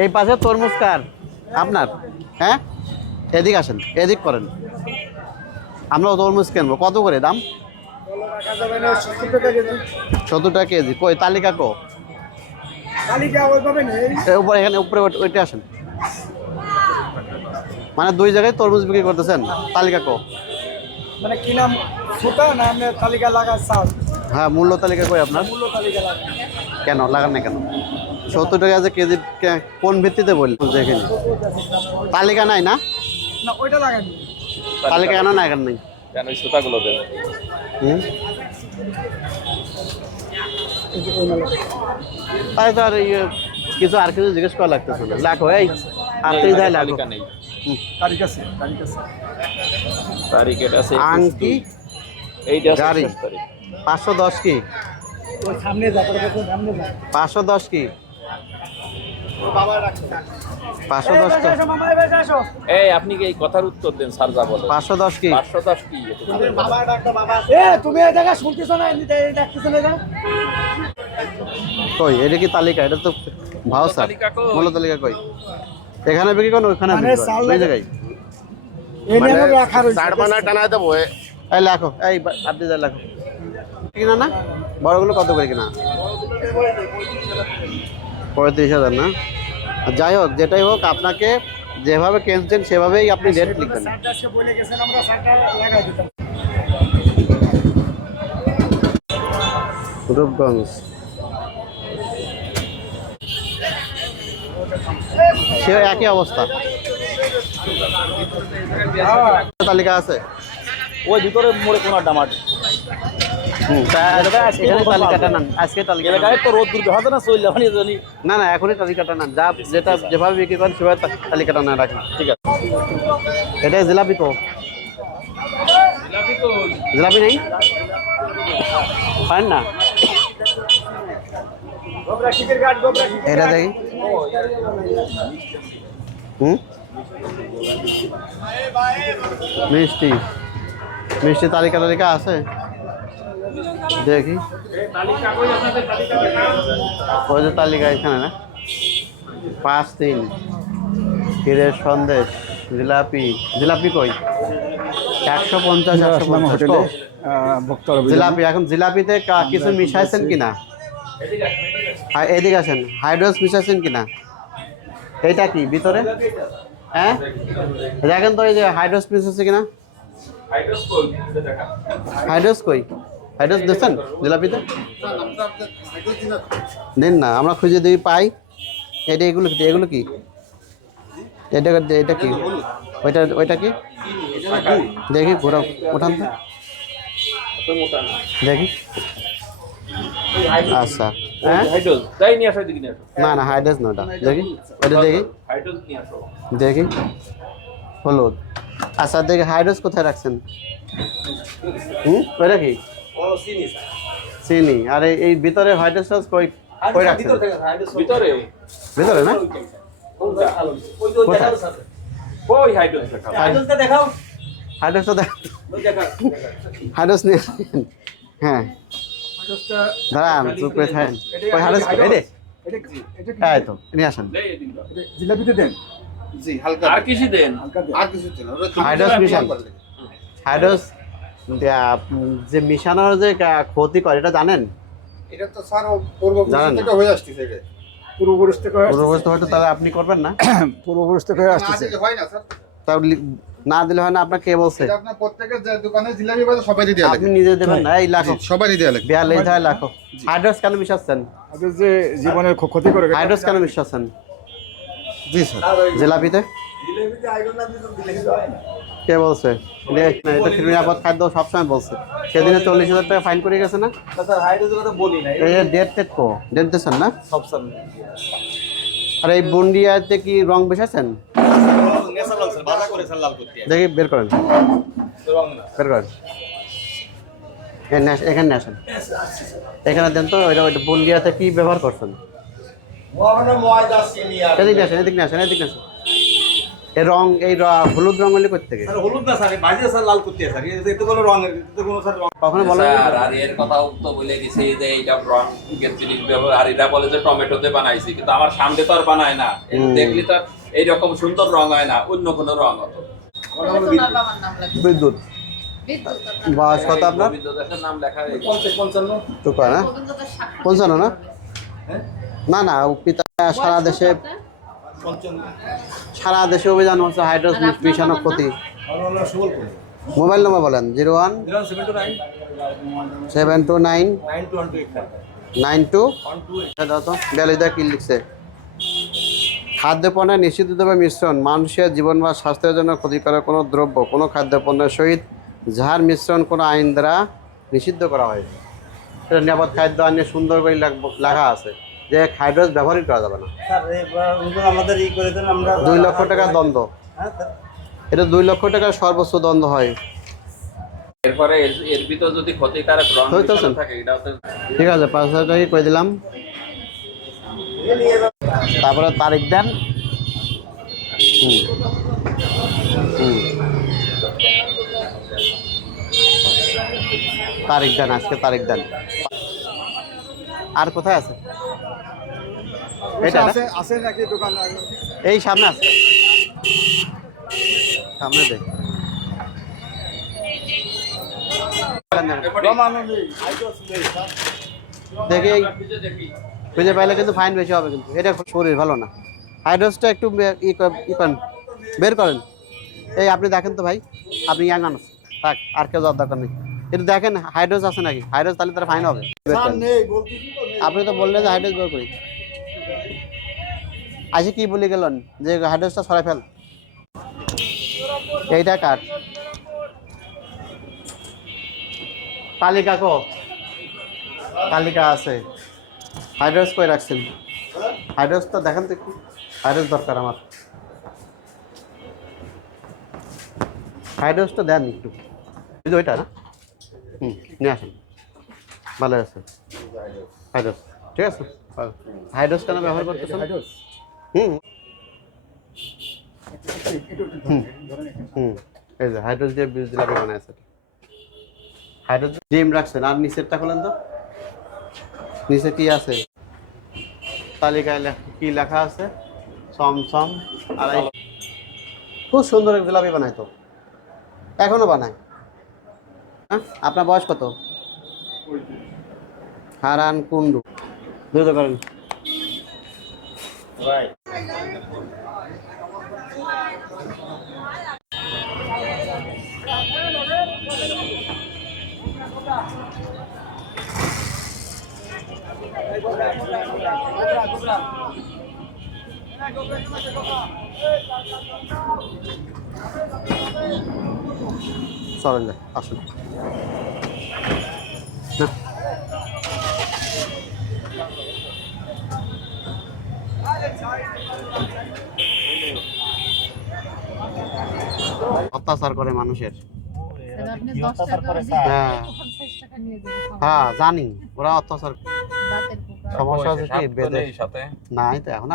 এই পাশে তরমুজ কার আপনার? হ্যাঁ, এদিক আসেন, এদিক করেন। আমরা তরমুজ কিনবো, কত করে দাম? 70 টাকা কেজি। কই তালিকা কো? উপরে, এখানে উপরে ওইটা আসেন। মানে দুই জায়গায় তরমুজ বিক্রি করতেছেন, তালিকা কো? মানে কি নাম ছোটা না আপনার তালিকা লাগা চাল? হ্যাঁ, মূল্য তালিকা কই আপনার? মূল্য তালিকা লাগা কেন লাগান না কেন? 70 টাকা যে কেজি, কোন ভিত্তিতে বললেন? দেখেন তালিকা নাই না? না ওইটা লাগানি। তালিকা কেন না এখন নেই? কেন ওই সুতাগুলো দেন? হুম, তাই তো আর কিছু আর কিছু জিজ্ঞেস করা লাগতেছে না। লাখো এই আপনি যাই লাখো। তালিকা নেই। তারিখ আছে, তারিখ আছে। তারিখ এটা আছে আংটি এইটা আছে গাড়ি 27 তারিখ। 510 কি? ওই সামনে যা করে সামনে যা। 510 কি? 510 তো। আসো মামা এবার আসো। এই আপনি কি এই কথার উত্তর দেন স্যার যা বলেন? 510 কি? 510 কি? এটা তো বলেন। বাবা ডাক্তার বাবা। তুমি এই জায়গা শুনতেছ না? এমনিতে ডাকতেছ না? কই এটা কি তালিকা? এটা তো ভাও স্যার, তালিকা কই? মূল্য তালিকা কই? এখানে বিক্রি করেন, ওখানে মানে বিক্রি করেন, চাল দুই জায়গায়। এই নিয়ে রাখা রইছে। টানায় দেবো। এই লাখো, এই আপনি যাই লাখো। কিনা না বড়গুলো কত করে কিনা? 35,000 না? যাই হোক, যেটাই হোক, আপনাকে যেভাবে কিনছেন সেভাবেই আপনি রেট লিখবেন। স্যারটা আজকে বলে গেছেন, আমরা স্যারটা লাগাই দিতাম। রূপগঞ্জ সে একই অবস্থা। তালিকা আছে ওই ভিতরে মোড়ে কোন ডামাট এখানে তালিকাটা নেন, আজকে তালিকা নেন। গায়ে তো রোদ দূর হবে না চলে যাবেন জানি। না না, এখনই তালিকাটা নেন, যা যেটা যেভাবে বিক্রি করেন সেভাবে তালিকাটা না রাখেন। ঠিক আছে। এটা জিলাপি তো, জিলাপি নেই পারেন না? এটা দেখি। হুম, মিষ্টি মিষ্টি তালিকা টালিকা আছে দেখি। ওই যে তালিকা এখানে না, 5-3 ক্ষীরের সন্দেশ, জিলাপি। জিলাপি কই? 150 জিলাপি। এখন জিলাপিতে কিছু মিশাইছেন কিনা? এদিকে আসেন, হাইড্রোস মিশাইছেন কিনা? এইটা কি ভিতরে? হ্যাঁ দেখেন তো, এই যে হাইড্রোস মিশাইছে কিনা? হাইড্রোস কই? হাইড্রোস দিচ্ছেন জিলাপিতে? দিন না, আমরা খুঁজে দিই পাই। এটা এগুলো এগুলো কি? এটা এটা কি? ওইটা ওইটা কি দেখি, ঘোরা ওঠান তো দেখি। আচ্ছা, হ্যাঁ হাইড্রোজ তাই নিয়ে আসো, দিকে নিয়ে আসো। না না, হাইড্রোস না, ওটা দেখি, ওইটা দেখি হাইড্রোজ নিয়ে আসো। দেখি। হলুদ। আচ্ছা দেখি, হাইড্রোস কোথায় রাখছেন? ওইটা কি? চিনি। আর এই ভিতরে হাইড্রোস কই কই রাখছেন? ভিতরে ভিতরে না? কোথায়? ওই হাইড্রোজ দেখাও। দেখাও। হাইড্রোস তো দেখ, হাইড্রোস নিয়ে আসেন। হ্যাঁ দাঁড়ান, চুপ করে থাকেন। ওই হাইড্রোস এই রে, এই তো নিয়ে আসেন। জিলাপিতে দেন। আর কিছু দেন। হাইড্রোস মিশান। হাইড্রোস যে মিশানোর যে ক্ষতি করে এটা জানেন? এটা তো স্যার পূর্বপুরুষ থেকে হয়ে আসছে। এটা পূর্বপুরুষ থেকে হয়ে আসছে। পূর্বপুরুষ হয়তো, তাহলে আপনি করবেন না? পূর্বপুরুষ থেকে হয়ে না আসছে। দিলে হয় না স্যার। তাও না দিলে হয় না? আপনার কে বলছে? এটা আপনার প্রত্যেকের যে দোকানে জিলাপি বাজার সবাই দিয়ে দেওয়া আপনি লাগে। নিজে দেবেন না? এই লাখো, সবাই দিয়ে দেওয়া লাগে। 42 লাখো হাইড্রোস কেন মিশাচ্ছেন? আগে যে জীবনের ক্ষতি করে গেছে। হাইড্রোস কেন মিশাচ্ছেন জি স্যার। জিলাপিতে? কে বলছে? এটা নিরাপদ খাদ্য সবসময় বলছে। সেদিনে 40,000 টাকা ফাইন করে গেছে না? স্যার হাইড্রোজের কথা বলি না। এই ডেট টেট কো ডেট দিয়েছেন না? সব স্যার আর এই বুন্ডিয়াতে কি রং বেশাচ্ছেন? ন্যাচারাল স্যার, ভাজা করে স্যার লাল করতে। দেখি বের করেন, রং না। বের করেন। এখানে আসেন, এখানে দেন তো। ওইটা ওইটা বুন্ডিয়াতে কি ব্যবহার করছেন? ময়দা চিনি আর এদিকে আসেন, এদিকে আসেন, এদিকে আসেন। হলুদ রং হলে করতে স্যার হলুদ না স্যার বাজে স্যার লাল করতে স্যার এতে কোনো রঙের এতে কোনো স্যার রং কখনো বলেন স্যার আর এর কথাও তো বলে দিছি যে এইটা রঙের জিনিস ব্যবহার, আর এরা বলে যে টমেটোতে বানাইছি, কিন্তু আমার সামনে তো আর বানায় না। দেখলি তো এইরকম সুন্দর রং হয় না, অন্য কোনো রং হতো। বিদ্যুৎ বয়স কত আপনার? গোবিন্দ দাসের নাম লেখা হয়েছে। 55 তো কয় না 55 না? হ্যাঁ না না ও পিতা সারা দেশে 55 অভিযান হচ্ছে হাইড্রোস মিশনের প্রতি। আমরা সুবল করি মোবাইল নম্বর বলেন 01 0729 729 9212 92 12 দাও তো বেলিদা কি লিখছে? খাদ্যপণ্যের নিষিদ্ধভাবে মিশ্রণ মানুষের জীবন বা স্বাস্থ্যের জন্য ক্ষতিকারক কোনো দ্রব্য কোনো খাদ্যপণ্যের সহিত যাহার মিশ্রণ কোনো আইন দ্বারা নিষিদ্ধ করা হয়েছে। এটা নিরাপদ খাদ্য আইনে সুন্দর করে লেখা আছে যে হাইড্রোস ব্যবহারই করা যাবে না। স্যার আমাদের ই করে দেন আমরা 2 লক্ষ টাকা দণ্ড। হ্যাঁ স্যার এটা 2 লক্ষ টাকার সর্বোচ্চ দণ্ড হয়। এরপরে এর ভিতর যদি ক্ষতিকারক রং হইতেছে। মিশানো থাকে এটাও তো ঠিক আছে 5,000 টাকা করে দিলাম। তারপরে তারিখ দেন। হুম হুম তারিখ দেন, আজকে তারিখ দেন। আর কোথায় আছে? এটা না? আছে আছে নাকি দোকান এই সামনে আছে, সামনে দেখ। দেখি খুঁজে পাইলে কিন্তু ফাইন বেশি হবে, কিন্তু এটা শরীর ভালো না। হাইড্রোসটা একটু বের করেন। এই আপনি দেখেন তো ভাই, আপনি ইয়াং মানুষ, থাক আর কেউ যাওয়ার দরকার নেই। একটু দেখেন হাইড্রোস আছে নাকি, হাইড্রোস তাহলে তার ফাইন হবে। আপনি তো বললেন যে হাইড্রোস বের করি, আজকে কি বলে গেলেন যে হাইড্রোসটা সরাই ফেল। এইটা কাট তালিকা কো তালিকা আছে। হাইড্রোস কই রাখছেন? হাইড্রোসটা দেখেন তো একটু, হাইড্রোস দরকার আমার। হাইড্রোসটা দেন একটু, এই যে ওইটা না, নিয়ে আসেন। ভালো আছে হাইড্রোস, ঠিক আছে। হাইড্রোস কেন ব্যবহার করতেছেন? হুম হুম হুম এই যে হাইড্রোস দিয়ে বীজ দিলে বানাইছে। হাইড্রোস ডিম রাখছেন। আর নিচেরটা খোলেন তো, নিচে কি আছে? তালিকায় কি লেখা আছে? চমচম আর খুব সুন্দর জিলাপি বানায় তো, এখনো বানায়। হ্যাঁ আপনার বয়স কত? হারান কুন্ডু দ্রুত করেন। চলেন যাই, আসুন না। অত্যাচার করে মানুষের। হ্যাঁ হ্যাঁ জানি, ওরা অত্যাচার। সমস্যা হচ্ছে কি বেঁধে নাই তো এখন আর